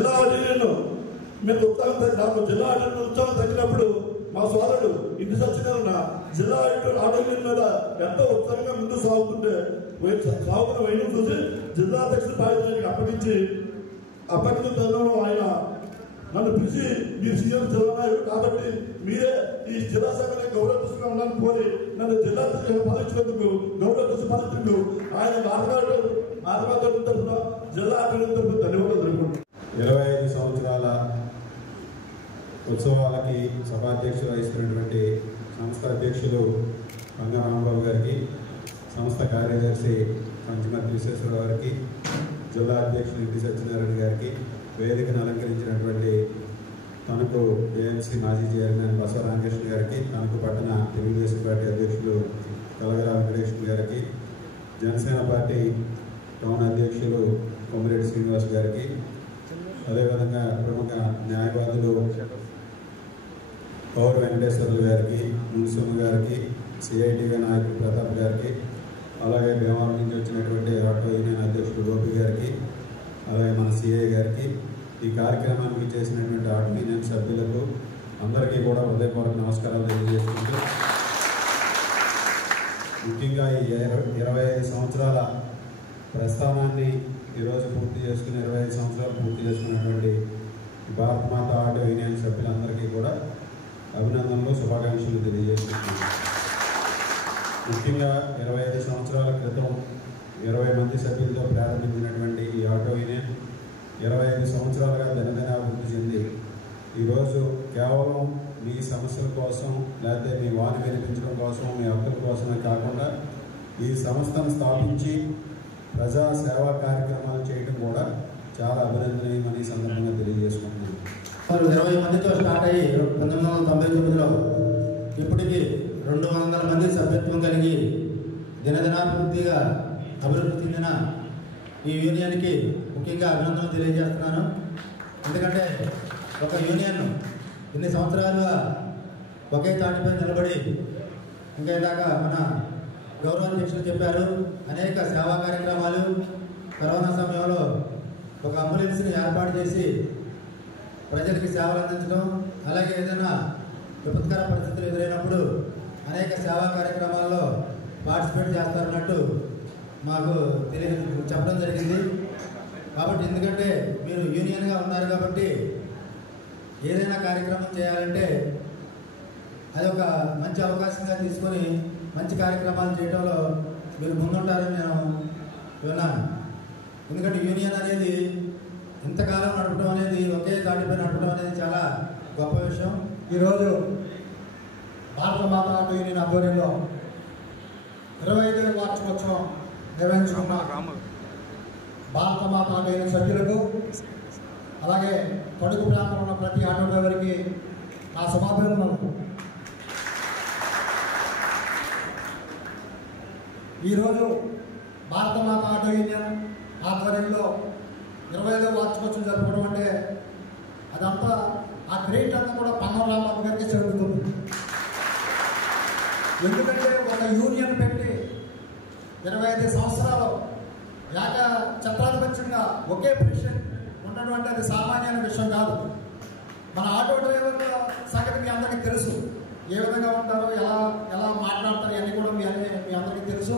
జిల్లా అధికారులు మీకు నాకు జిల్లా అధికారులు ఉత్సాహం తగ్గినప్పుడు మా సోదరుడు ఇంటి సత్యనారాయణ జిల్లా ఆరోగ్యం మీద ఎంతో ఉత్సాహంగా ముందుకు సాగుతున్న వైద్యం చూసి జిల్లా అధ్యక్షుడు బాధ్యతకి అప్పగించిన తరుణంలో ఆయన నన్ను పిలిచి మీరు సీఎం జిల్లా నాయకుడు కాబట్టి మీరే ఈ జిల్లా శాఖని గౌరవ దృష్టిగా ఉండాలని కోరి నన్ను జిల్లా పదవించినందుకు గౌరవ దృష్టి పదవించు ఆయన మార్గదర్శనం తరఫున జిల్లా అధికారుల తరఫున ధన్యవాదాలు తెలుపుకుంటున్నాను. 25 సంవత్సరాల ఉత్సవాలకి సభాధ్యక్షులు వహిస్తున్నటువంటి సంస్థ అధ్యక్షులు రంగరామబాబు గారికి, సంస్థ కార్యదర్శి పంచమర్తి విశ్వేశ్వరరావు గారికి, జిల్లా అధ్యక్షులు ఇంటి సత్యనారాయణ గారికి, వేదికను అలంకరించినటువంటి తణుకు ఏఎంసీ మాజీ చైర్మన్ బసవ రామకృష్ణ గారికి, తణుకు పట్టణ తెలుగుదేశం పార్టీ అధ్యక్షులు కలగరా వెంకటేశ్వర గారికి, జనసేన పార్టీ టౌన్ అధ్యక్షులు కొమ్మిరెడ్డి శ్రీనివాస్ గారికి, అదేవిధంగా ప్రముఖ న్యాయవాదులు పౌర్ వెంకటేశ్వర్లు గారికి, మున్సమ్మ గారికి, సిఐటివి నాయకులు ప్రతాప్ గారికి, అలాగే భీమవరం నుంచి వచ్చినటువంటి ఆటో యూనియన్ అధ్యక్షుడు గోపి గారికి, అలాగే మన సిఐ గారికి, ఈ కార్యక్రమానికి చేసినటువంటి ఆటో యూనియన్ సభ్యులకు అందరికీ కూడా హృదయపూర్వక నమస్కారాలు తెలియజేసుకుంటూ, ముఖ్యంగా ఈ 25 సంవత్సరాల ప్రస్థానాన్ని ఈరోజు పూర్తి చేసుకుని 25 సంవత్సరాలు పూర్తి చేసుకున్నటువంటి భారత మాత ఆటో యూనియన్ సభ్యులందరికీ కూడా అభినందనలు, శుభాకాంక్షలు తెలియజేస్తున్నాను. ముఖ్యంగా 25 సంవత్సరాల క్రితం 20 మంది సభ్యులతో ప్రారంభించినటువంటి ఈ ఆటో యూనియన్ 25 సంవత్సరాలుగా దినదినాభివృద్ధి చెంది ఈరోజు కేవలం మీ సమస్యల కోసం, లేకపోతే మీ వాణి వినిపించడం కోసం, మీ హక్కుల కోసమే కాకుండా ఈ సంస్థను స్థాపించి ప్రజా సేవా కార్యక్రమాలు చేయడం కూడా చాలా అభినందనీయమని సందర్భంగా తెలియజేసుకుంటున్నాను. 20 మందితో స్టార్ట్ అయ్యి 1999లో ఇప్పటికీ 200 మంది సభ్యత్వం కలిగి దినదినాభివృద్ధిగా అభివృద్ధి చెందిన ఈ యూనియన్కి ముఖ్యంగా అభినందనలు తెలియజేస్తున్నాను. ఎందుకంటే ఒక యూనియన్ ఇన్ని సంవత్సరాలుగా ఒకే తాటిపై నిలబడి, ఇంకా ఇలాగా మన గౌరవాధ్యక్షులు చెప్పారు, అనేక సేవా కార్యక్రమాలు, కరోనా సమయంలో ఒక అంబులెన్స్ని ఏర్పాటు చేసి ప్రజలకి సేవలు అందించడం, అలాగే ఏదైనా విపత్కర పరిస్థితులు ఎదురైనప్పుడు అనేక సేవా కార్యక్రమాల్లో పార్టిసిపేట్ చేస్తారన్నట్టు మాకు చెప్పడం జరిగింది. కాబట్టి ఎందుకంటే మీరు యూనియన్గా ఉన్నారు కాబట్టి ఏదైనా కార్యక్రమం చేయాలంటే అది ఒక మంచి అవకాశంగా తీసుకొని మంచి కార్యక్రమాలు చేయడంలో మీరు ముందుంటారని నేను విన్నాను. ఎందుకంటే యూనియన్ అనేది ఇంతకాలం నడపడం అనేది, ఒకే దాటిపై నడపడం అనేది చాలా గొప్ప విషయం. ఈరోజు భారత మాత ఆటో యూనియన్ ఆధ్వర్యంలో 25వ వార్షికోత్సవం నిర్వహించుకున్న భారత మాత ఆటో యూనియన్ సభ్యులకు, అలాగే తణుకు ప్రాంతంలో ఉన్న ప్రతి ఆటో డ్రైవర్కి నా శుభాభినందనలు. ఈరోజు భారత మాత ఆటో యూనియన్ ఆధ్వర్యంలో 25వ వార్షికోత్సవం జరుపుకోవడం అంటే అదంతా ఆ క్రెడిట్ అంతా కూడా పన్నం రాంబాబు గారికి చెందుతుంది. ఎందుకంటే ఒక యూనియన్ పెట్టి 25 సంవత్సరాలు ఏక ఛత్రాధిపత్యంగా ఒకే ప్రెసిడెంట్ ఉన్నటువంటి అది సామాన్యమైన విషయం కాదు. మన ఆటో డ్రైవర్ల సంగతి మీ అందరికీ తెలుసు, ఏ విధంగా ఉంటారో, ఎలా మాట్లాడతారు, ఇవన్నీ కూడా మీ అందరికీ తెలుసు.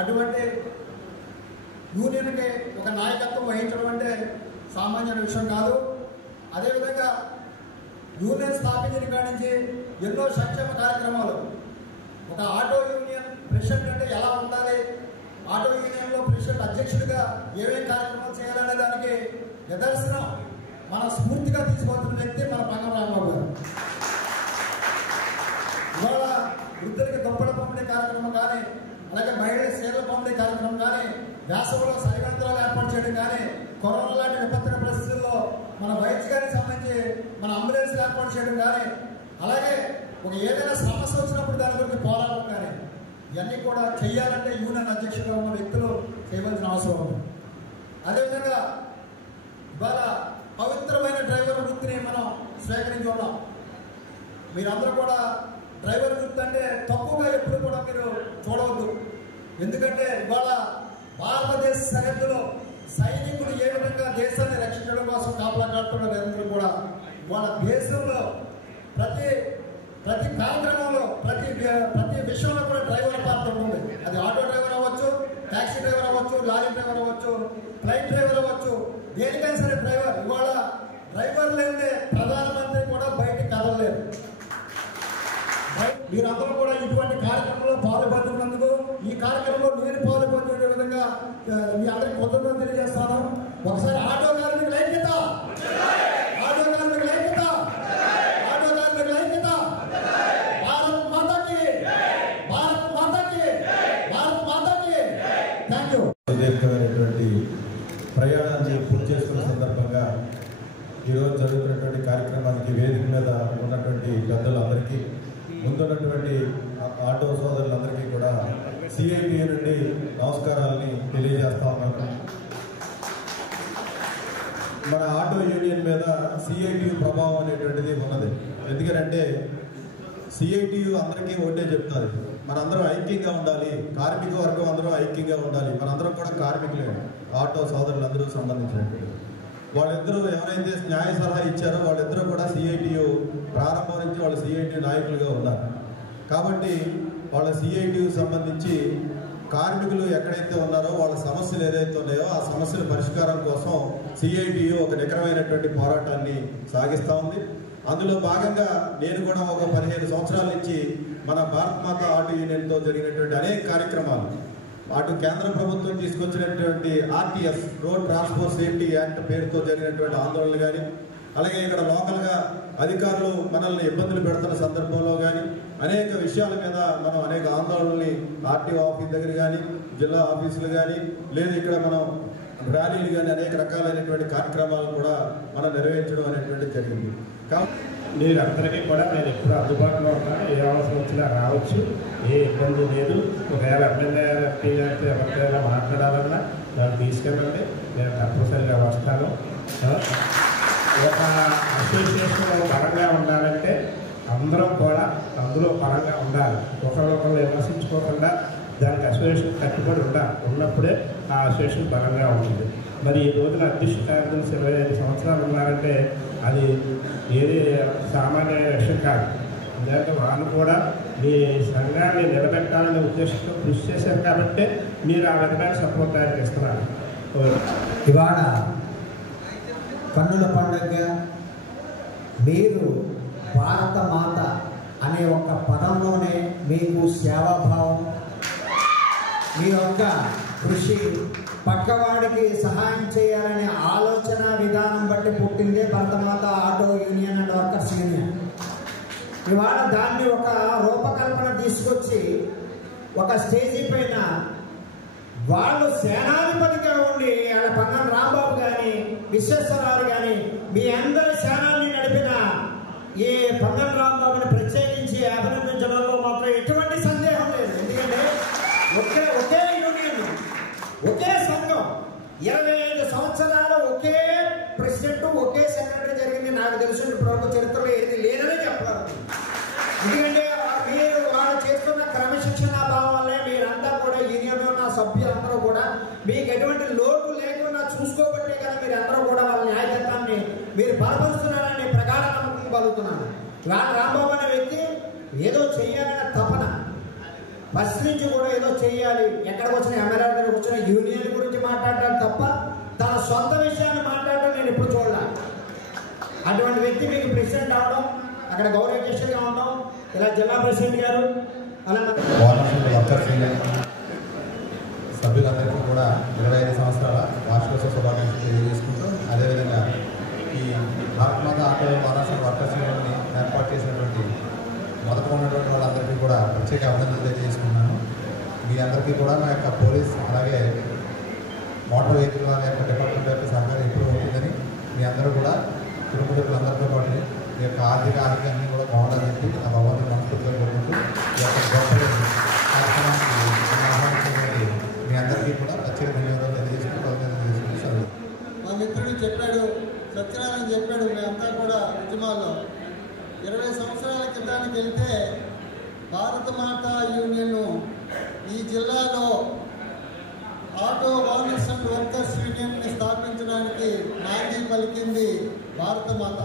అటువంటి యూనియన్కి ఒక నాయకత్వం వహించడం అంటే సామాన్యమైన విషయం కాదు. అదేవిధంగా యూనియన్ స్థాపించిన కాడి నుంచి ఎన్నో సంక్షేమ కార్యక్రమాలు, ఒక ఆటో యూనియన్ ప్రెసిడెంట్ అంటే ఎలా ఉండాలి, ఆటో యూనియన్లో ప్రెసిడెంట్ అధ్యక్షుడిగా ఏమేమి కార్యక్రమాలు చేయాలనే దానికి నిదర్శనం మన స్ఫూర్తిగా తీసుకొస్తున్న వ్యక్తి మన పంగం రాంబాబు గారు. ఇవాళ వృద్ధులకి దుప్పల పంపిణీ కార్యక్రమం కానీ, అలాగే మహిళల సేవల పంపిణీ కార్యక్రమం కానీ, వేసవిలో సరిహద్దులు ఏర్పాటు చేయడం కానీ, కరోనా లాంటి విపత్తుల పరిస్థితుల్లో మన వైద్యానికి సంబంధించి మన అంబులెన్స్ ఏర్పాటు చేయడం కానీ, అలాగే ఒక ఏదైనా సమస్య వచ్చినప్పుడు దాని గురించి పోరాటం కానీ, ఇవన్నీ కూడా చేయాలంటే యూనియన్ అధ్యక్షులుగా ఉన్న వ్యక్తులు చేయవలసిన అవసరం ఉంది. అదేవిధంగా ఇవాళ పవిత్రమైన డ్రైవర్ వృత్తిని మనం స్వీకరించి ఉన్నాం. మీరందరూ కూడా డ్రైవర్ వృత్తి అంటే తక్కువగా ఎప్పుడు కూడా మీరు చూడవద్దు. ఎందుకంటే ఇవాళ భారతదేశ సరిహద్దులో సైనికులు ఏ విధంగా దేశాన్ని రక్షించడం కోసం కాపలా కాడుతున్నారు అందరూ కూడా వాళ్ళ దేశంలో ప్రతి కార్యక్రమంలో ప్రతి విషయంలో కూడా డ్రైవర్ పాత్ర ఉంది. అది ఆటో డ్రైవర్ అవ్వచ్చు, ట్యాక్సీ డ్రైవర్ అవ్వచ్చు, లారీ డ్రైవర్ అవ్వచ్చు, ఫ్లైట్ డ్రైవర్ అవ్వచ్చు, దేనికైనా సరే డ్రైవర్. ఇవాళ డ్రైవర్ లేదే ప్రధానమంత్రి కూడా బయటకు కదలలేదు. మీరందరూ కూడా ఇటువంటి కార్యక్రమంలో పాల్పంచుకున్నందుకు ఈ కార్యక్రమంలో నేను పాల్పంచే విధంగా మీ అందరికి కృతజ్ఞతలు తెలియజేస్తాను. ఒకసారి ఆటో కార్మికుల ఐక్యత, ఆటో కార్మికుల ఐక్యత, ఆటో కార్మికుల ఐక్యత. భారత్ మాతాకి, భారత్ మాతాకి, భారత్ మాతాకి. Thank you. సుదీర్ఘమైనటువంటి ప్రయాణాన్ని పూర్తి చేసుకున్న సందర్భంగా ఈరోజు జరుగుతున్నటువంటి కార్యక్రమానికి వేదిక మీద ఉన్నటువంటి పెద్దలందరికీ, ముందున్నటువంటి ఆటో సోదరులందరికీ కూడా సిఐటి నుండి నమస్కారాలని తెలియజేస్తా ఉన్నాను. మన ఆటో యూనియన్ మీద సిఐటి ప్రభావం అనేటువంటిది ఉన్నది. ఎందుకంటే సిఐటియు అందరికీ ఒకటే చెప్తారు, మనందరం ఐక్యంగా ఉండాలి, కార్మిక వర్గం అందరం ఐక్యంగా ఉండాలి, మనందరం కూడా కార్మికులే, ఆటో సోదరులందరూ సంబంధించినటువంటి వాళ్ళిద్దరూ ఎవరైతే న్యాయ సలహా ఇచ్చారో వాళ్ళిద్దరూ కూడా సిఐటియు ప్రారంభం నుంచి వాళ్ళు సిఐటి నాయకులుగా ఉన్నారు. కాబట్టి వాళ్ళ సిఐటియు సంబంధించి కార్మికులు ఎక్కడైతే ఉన్నారో వాళ్ళ సమస్యలు ఏదైతే ఉన్నాయో ఆ సమస్యల పరిష్కారం కోసం సిఐటియు ఒక నికరమైనటువంటి పోరాటాన్ని సాగిస్తూ ఉంది. అందులో భాగంగా నేను కూడా ఒక 15 సంవత్సరాల నుంచి మన భారత్ మాతా ఆటో యూనియన్తో జరిగినటువంటి అనేక కార్యక్రమాలు, అటు కేంద్ర ప్రభుత్వం తీసుకొచ్చినటువంటి RTS road transport safety act పేరుతో జరిగినటువంటి ఆందోళనలు కానీ, అలాగే ఇక్కడ లోకల్గా అధికారులు మనల్ని ఇబ్బందులు పెడుతున్న సందర్భంలో కానీ అనేక విషయాల మీద మనం అనేక ఆందోళనల్ని ఆర్టీఓ ఆఫీస్ దగ్గర కానీ, జిల్లా ఆఫీసులు కానీ, లేదు ఇక్కడ మనం ర్యాలీలు కానీ అనేక రకాలైనటువంటి కార్యక్రమాలు కూడా మనం నెరవేర్చడం అనేటువంటి జరిగింది. మీరందరికీ కూడా నేను ఎప్పుడు అందుబాటులో ఉన్నా, ఏ అవసరం వచ్చినా రావచ్చు, ఏ ఇబ్బంది లేదు. ఒకవేళ ఎమ్మెల్యే ఎంపీ గారితో ఎవరికైనా మాట్లాడాలన్నా నన్ను తీసుకెళ్ళండి, నేను తప్పనిసరిగా వస్తాను. ఒక అసోసియేషన్ పరంగా ఉండాలంటే అందరం కూడా అందులో పరంగా ఉండాలి. ఒకరినొకరు విమర్శించుకోకుండా దానికి అసోసియేషన్ కట్టుబడి ఉన్నప్పుడే ఆ అసోసియేషన్ బలంగా ఉంటుంది. మరి ఈ రోజున అధ్యక్ష కార్యదర్శి 25 సంవత్సరాలు ఉన్నారంటే అది ఏది సామాన్య విషయం కాదు. అందుకే వాళ్ళు కూడా మీ సంఘాన్ని నిలబెట్టాలనే ఉద్దేశంతో కృషి చేశారు కాబట్టి మీరు ఆ విధమైన సపోర్ట్ తయారు చేస్తున్నారు. ఇవాళ కన్నుల పండుగ మీరు భారత మాత అనే ఒక పదంలోనే మీకు సేవాభావం, మీ యొక్క కృషి, పక్కవాడికి సహాయం చేయాలనే ఆలోచన విధానం బట్టి పుట్టిందే Bharatmata auto union and workers union. ఇవాళ దాన్ని ఒక రూపకల్పన తీసుకొచ్చి ఒక స్టేజీ పైన వాళ్ళు సేనాధిపతిగా ఉండి వాళ్ళ పక్కన రాంబాబు కానీ, విశ్వేశ్వరరావు కానీ, మీ అందరి సేనాన్ని నడిపిన ఈ పక్కన రాంబాబుని ప్రత్యేకించి అభినందించడంలో మాత్రం ఎటువంటి సందేహం లేదు. ఎందుకంటే ఒకే యూనియన్, ఒకే సంఘం, 25 సంవత్సరాలు ఒకే ప్రెసిడెంట్, ఒకే సెక్రటరీ జరిగింది. నాకు తెలిసి ఇప్పుడు చరిత్రలో ఏది లేదనే చెప్పారు. ఎందుకంటే మీరు వాళ్ళు చేస్తున్న క్రమశిక్షణ భావం వల్లే మీరంతా కూడా యూనియన్ ఉన్న సభ్యులందరూ కూడా మీకు ఎటువంటి లోటు లేకుండా చూసుకోబట్టే కదా మీరు అందరూ కూడా వాళ్ళ న్యాయతత్వాన్ని మీరు బలపరుస్తున్నారని ప్రగాఢ నమ్మకం కలుగుతున్నాను. రాంబాబు అనే వ్యక్తి ఏదో చెయ్యాలనే తపన, ఫస్ట్ నుంచి కూడా ఏదో చెయ్యాలి, ఎక్కడికి వచ్చిన ఎమ్మెల్యే దగ్గరికి వచ్చిన యూనియన్ గురించి మాట్లాడటం తప్ప తన సొంత విషయాన్ని మాట్లాడటం నేను ఎప్పుడు చూడాలి. అటువంటి వ్యక్తి మీకు ప్రెసిడెంట్ అవడం, అక్కడ గౌరవ అధ్యక్షుడిగా ఉండడం, ఇలా జిల్లా ప్రెసిడెంట్ గారు, అలా సభ్యులందరికీ కూడా 25 సంవత్సరాల వార్షికోత్సవ శుభాకాంక్షలు తెలియజేసుకుంటూ, అదేవిధంగా ఈ భారత్ మాతా ఆటో వారాణసి వర్కర్స్ యూనియన్ని ఏర్పాటు చేసినటువంటి మొదట ఉన్నటువంటి వాళ్ళందరికీ కూడా ప్రత్యేక అభినందనలు తెలియజేసుకున్నాను. మీ అందరికీ కూడా మా యొక్క పోలీస్ అలాగే మోటార్ వెహికల్ యొక్క డిపార్ట్మెంట్ యొక్క సహకారం ఎప్పుడు ఉంటుందని, మీ అందరూ కూడా కుటుంబీకులందరితో పాటు మీ యొక్క ఆర్థిక అన్ని కూడా బాగుండాలని చెప్పి ఆ భగవంతుని మనస్ఫూర్తిగా కోరుకుంటూ ఈ యొక్క గొప్ప కార్యక్రమానికి ఆహ్వానించినటువంటి మీ అందరికీ కూడా ప్రత్యేక ధన్యవాదాలు తెలియజేసుకుంటూ మా మిత్రుడు చెప్పాడు, సత్యనారాయణ చెప్పాడు, మేమంతా కూడా ఉద్యమాల్లో 20 సంవత్సరాల క్రితానికి వెళ్తే భారత మాతా యూనియన్ ఈ జిల్లాలో ఆటో ఓనర్స్ అండ్ వర్కర్స్ యూనియన్ని స్థాపించడానికి నాంది పలికింది భారతమాత.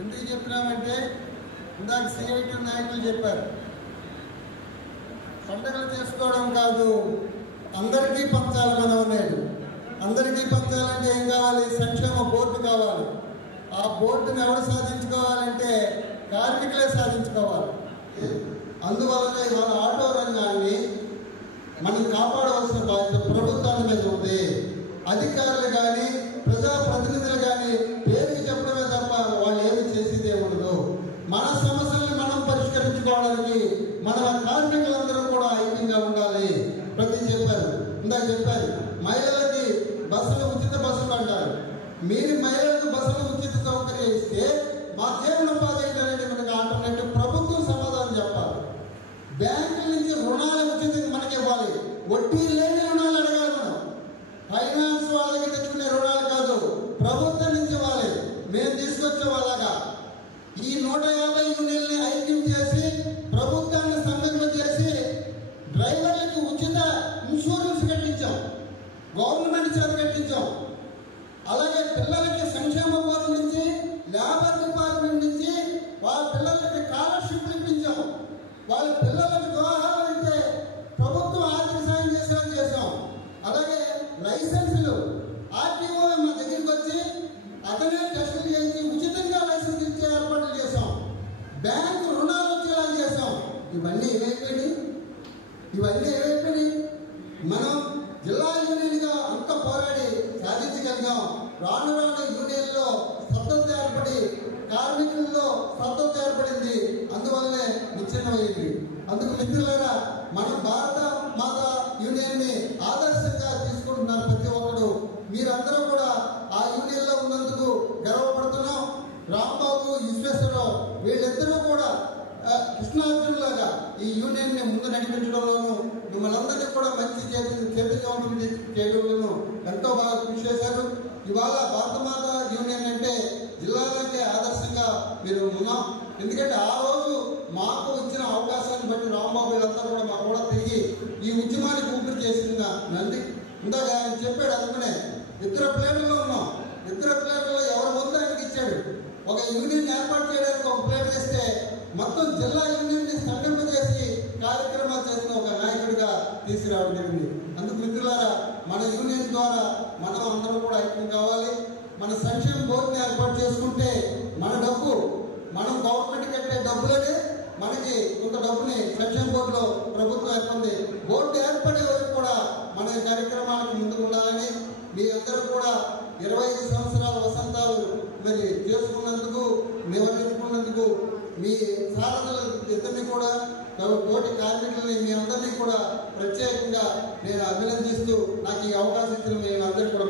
ఎందుకు చెప్పినామంటే ఇందాక సిఐటి నాయకులు చెప్పారు, పండుగలు చేసుకోవడం కాదు, అందరికీ పంచాలి మనం అనేది. అందరికీ పంచాలంటే ఏం కావాలి? సంక్షేమ బోర్డు కావాలి. ఆ బోర్డుని ఎవరు సాధించుకోవాలంటే కార్మికులే సాధించుకోవాలి. అందువల్లనే మన ఆటో రంగాన్ని మనం కాపాడవలసిన బాధ్యత ప్రభుత్వాల మీద ఉంది. అధికారులు కానీ ప్రజాప్రతినిధులు కానీ పేరుకి చెప్పడమే తప్ప వాళ్ళు ఏమి చేసేదే ఉండదు. మన సమస్యల్ని మనం పరిష్కరించుకోవడానికి మన కార్మికులందరూ కూడా ఐక్యంగా ఉండాలి. ప్రతి చెప్పారు, ఇందాక చెప్పారు మహిళలకి బస్సులు ఉచిత బస్సులు అంటారు. మీరు మహిళలకు బస్సులు ఉచిత సౌకర్యం ఇస్తే మా జీవనోపాధి ఏంటనేది మనకు ఆల్టర్నేటివ్ ప్రభుత్వం సమాధానం చెప్పాలి. బ్యాంకుల నుంచి రుణాలు ఉచితంగా మనకి ఇవ్వాలి. వడ్డీ లేని రుణాలు అడగాలి. మనం ఫైనాన్స్ వాళ్ళకి తెచ్చుకునే రుణాలు కాదు, ప్రభుత్వం నుంచి ఇవ్వాలి. మేము తీసుకొచ్చే వాళ్ళగా ఈ 150 యూనియన్ని ఐక్యం చేసి ప్రభుత్వాన్ని సంబంధించేసి డ్రైవర్లకు ఉచిత ఇన్సూరెన్స్ కట్టించాం, గవర్నమెంట్ చేత కట్టించాం. అలాగే పిల్లలకి సంక్షేమ బోర్డు నుంచి లేబర్ డిపార్ట్మెంట్ నుంచి వాళ్ళ పిల్లలకి స్కాలర్షిప్లు ఇప్పించాం. వాళ్ళ పిల్లలకు వివాహాలు అయితే ప్రభుత్వం ఆర్థిక సాయం చేసేలా చేసాం. అలాగే లైసెన్సులు ఆర్టీఓ మా దగ్గరికి వచ్చి అతనే టెస్టులు చేసి ఉచితంగా లైసెన్స్ ఇచ్చే ఏర్పాట్లు చేసాం. బ్యాంకు రుణాలు వచ్చేలా చేసాం. ఇవన్నీ ఏమైపోయినాయి? మనం జిల్లా యూనియన్గా అంత పోరాడి సాధించగలిగాం. రాను రాను యూనియన్లో స్తబ్దత ఏర్పడి కార్మికుల్లో స్తబ్దత ఏర్పడింది. అందువల్లనే విచ్ఛిన్నమైంది. అందుకు మిత్రులారా, మనం భారత మాత యూనియన్ని ఆదర్శంగా తీసుకుంటున్నారు ప్రతి ఒక్కరు. మీరందరూ కూడా ఆ యూనియన్లో ఉన్నందుకు గర్వపడుతున్నాం. రాంబాబు, విశ్వేశ్వరరావు వీళ్ళిద్దరూ కూడా కృష్ణార్జునులాగా ఈ యూనియన్ని ముందు నడిపించడంలోనూ మిమ్మల్ని అందరినీ కూడా మంచి చేతులు చేయడంలోనూ ఎంతో బాగా కృషి చేశారు. ఇవాళ భారతమాత యూనియన్ అంటే జిల్లాలకే ఆదర్శంగా మీరు ఉన్నాం. ఎందుకంటే ఆ రోజు మాకు ఇచ్చిన అవకాశాన్ని బట్టి రాంబాబు వీళ్ళంతా కూడా మాకు కూడా తిరిగి ఈ ఉద్యమాన్ని ఊపిరి చేసిన నంది. ఇందాక ఆయన చెప్పాడు, అందుకనే ఇద్దరు ప్లేట్లలో ఉన్నాం. ఇద్దరు ప్లేట్లలో ఎవరు ముందు ఆయనకి ఇచ్చాడు. ఒక యూనియన్ ఏర్పాటు చేయడానికి ఒక ప్లేట్ వేస్తే మొత్తం జిల్లా యూనియన్ని స్తంభింపజేసి కార్యక్రమాలు చేసిన ఒక నాయకుడిగా తీసుకురావడం జరిగింది. అందుకు మిత్రులారా, మన యూనియన్ ద్వారా మనం అందరం కూడా ఐక్యం కావాలి. మన సంక్షేమ బోర్డుని ఏర్పాటు చేసుకుంటే మన డబ్బు, మనం గవర్నమెంట్ కట్టే డబ్బులనే మనకి కొంత డబ్బుని సంక్షేమ బోర్డులో ప్రభుత్వం ఏర్పడింది. బోర్డు ఏర్పడే వరకు కూడా మన కార్యక్రమాలకు ముందుకు ఉండాలని మీ అందరూ కూడా 25 సంవత్సరాల వసంతాలు మరి చేసుకున్నందుకు, నివర్తించుకున్నందుకు మీ సారథుల ఇద్దరిని కూడా, తోటి కార్మికులని మీ అందరినీ కూడా ప్రత్యేకంగా నేను అభినందిస్తూ నాకు ఈ అవకాశం ఇచ్చిన మీ అందరికీ కూడా